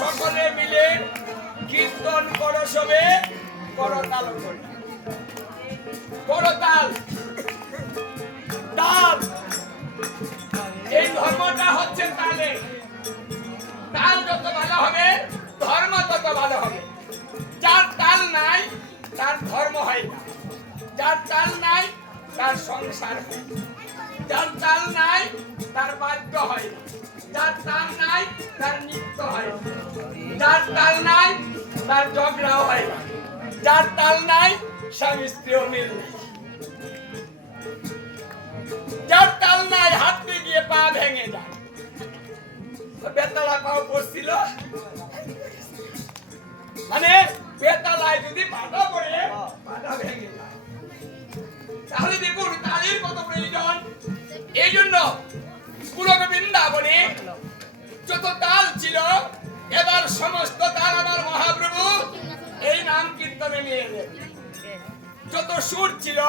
সকলে মিলে কীর্তন করো, সবে করতাল করতাল তাল। এই ধর্মটা হচ্ছে তালে। তাল যত ভালো হবে ধর্ম তত ভালো হবে। যার তাল নাই তার ধর্ম হয় না, যার তাল নাই তার সংসার হয়, যার তাল নাই তার বাদ্য হয় না, যার তাল নাই তার নৃত্য হয়, যার তাল নাই তার ঝগড়াও হয় না, যার তাল নাই স্বামী স্ত্রীও মিল নাই, যার তাল নাই হাতে গিয়ে পা ভেঙে যায়। বেতালা পাও পড়ছিল, মানে বেতালায় যদি পাটা পড়ে পাটা ভেঙে যায়। তাহলে দেখুন তালের কত প্রয়োজন। এই জন্য পুরো বৃন্দাবনে যত তাল ছিল এবার সমস্ত তাল আমার মহাপ্রভু এই নাম কীর্তনে নিয়ে এলেন। যত সুর ছিল,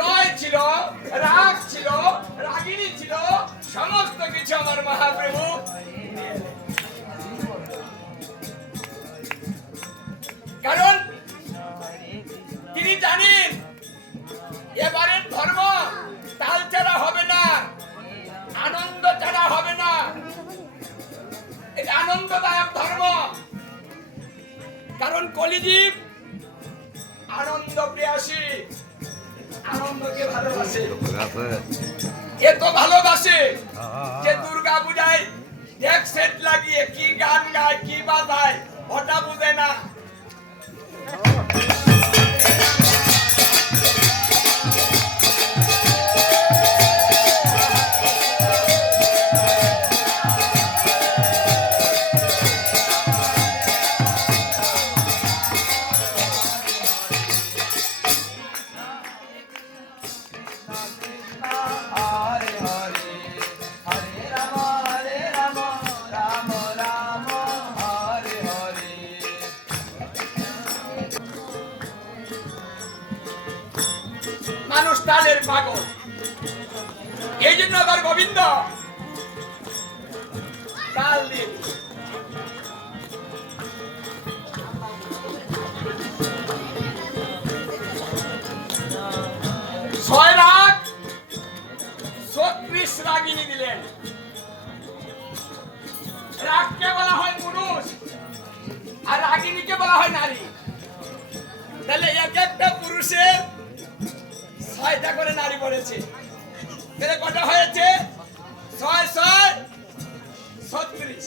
লয় ছিল, রাগ ছিল, রাগিনী ছিল, সমস্ত কিছু আমার মহাপ্রভু কারণ তিনি জানেন এবারের ধর্ম তাল ছাড়া হবে না, আনন্দ ছাড়া হবে না। এটা আনন্দদায়ক ধর্ম, কারণ কলিজীব আনন্দ প্রিয়াসী, আনন্দকে ভালোবাসে। এত ভালোবাসে যে দুর্গা পূজায় ডেক সেট লাগিয়ে কি গান গায় কি বাজায় ওটা বুঝে না। মানুষ তালের পাগল, এই জন্য আবার গোবিন্দ তাল দিয়ে ছয় রাগ 36 রাগিনী দিলেন। রাগকে বলা হয় পুরুষ আর রাগিনীকে বলা হয় নারী। তাহলে এক একটা পুরুষের 6টা করে নারী পড়েছে, তাহলে কটা হয়েছে? 6 6 36।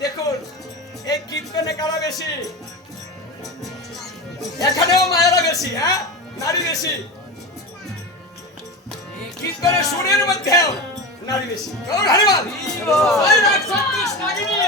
দেখুন এই কীর্তনে কারা বেশি? এখানেও মায়েরা বেশি, হ্যাঁ নারী বেশি। কীর্তনের সুরের মধ্যেও নারী বেশি। হরিবল 36 নাগিনী।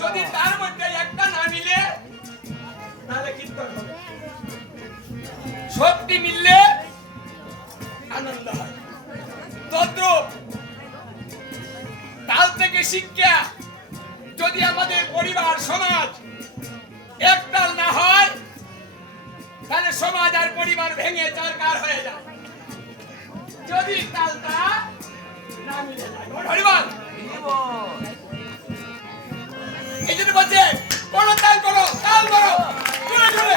যদি তার মধ্যে একটা না মিলে তাহলে কীর্তন হবে, সবটি মিললে আনন্দ হয়। তদ্রূপ তাল থেকে শিক্ষা, যদি আমাদের পরিবার সমাজ এক তাল না হয় তাহলে সমাজ আর পরিবার ভেঙে চরকার হয়ে যায়। যদি তালটা না মিলে যায়, হরিবল এই জন্য বলছে করো তাল করো, তাল করো জোরে জোরে।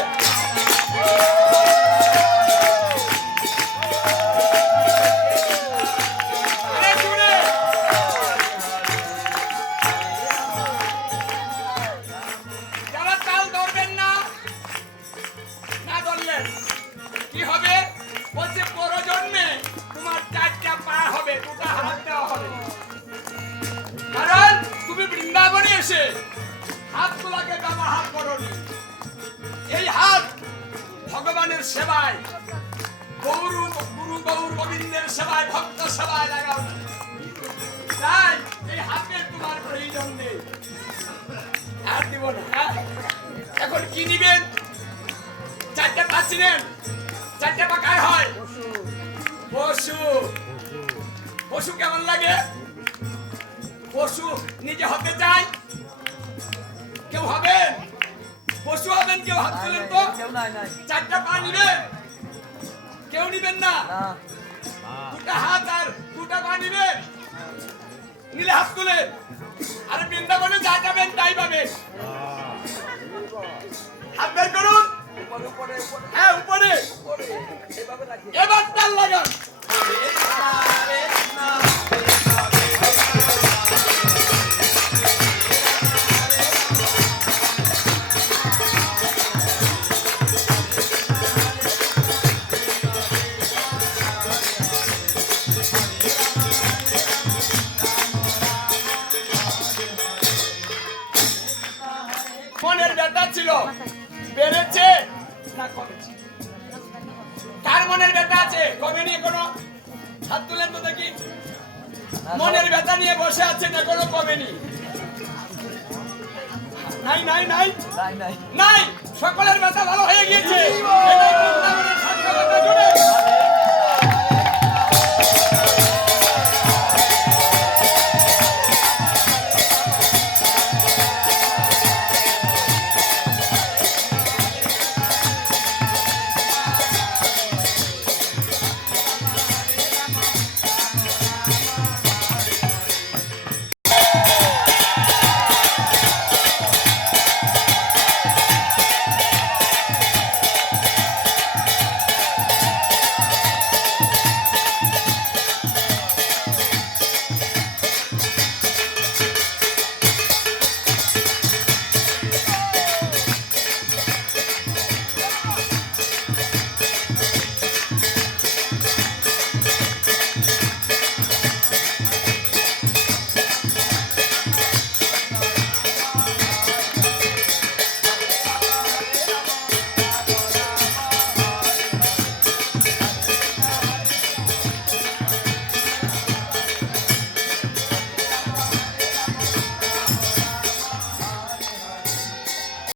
এসে হাতগুলাকে ব্যবহার করনি। এই হাত ভগবানের সেবায়, গুরু গৌর গোবিন্দের সেবায়, ভক্ত সেবায় লাগাও। তাই এই হাতের তোমার প্রয়োজন নেই। আর দিব না। এখন কি নিবেন? চারটে পা চিনেন? চারটে পা কার হয়? পশু। পশু কেমন লাগে? পশু নিজে হতে চাই? কেউ হবেন? পশু হবেন? কেউ হাত তোলেন তো? চারটা পা নিবেন? কেউ নিবেন না? দুটা হাত আর দুটা পা নিবেন? নিলে হাত তুলে। আর বৃন্দাবনে যা যাবেন তাই পাবেন। হাত বের করুন। হ্যাঁ, উপরে। এবার তাল লাগান। মনের ব্যথা ছিল, বেড়েছে না কমেছে? কার মনের ব্যথা আছে? কমেনি এখনো? হাত তুলেন তো দেখি। মনের ব্যথা নিয়ে বসে আছেন, এখনো কমেনি? নাই নাই নাই নাই, সকলের ব্যথা ভালো হয়ে গিয়েছে। এটাই বৃন্দাবনের সার্থকতা জুড়ে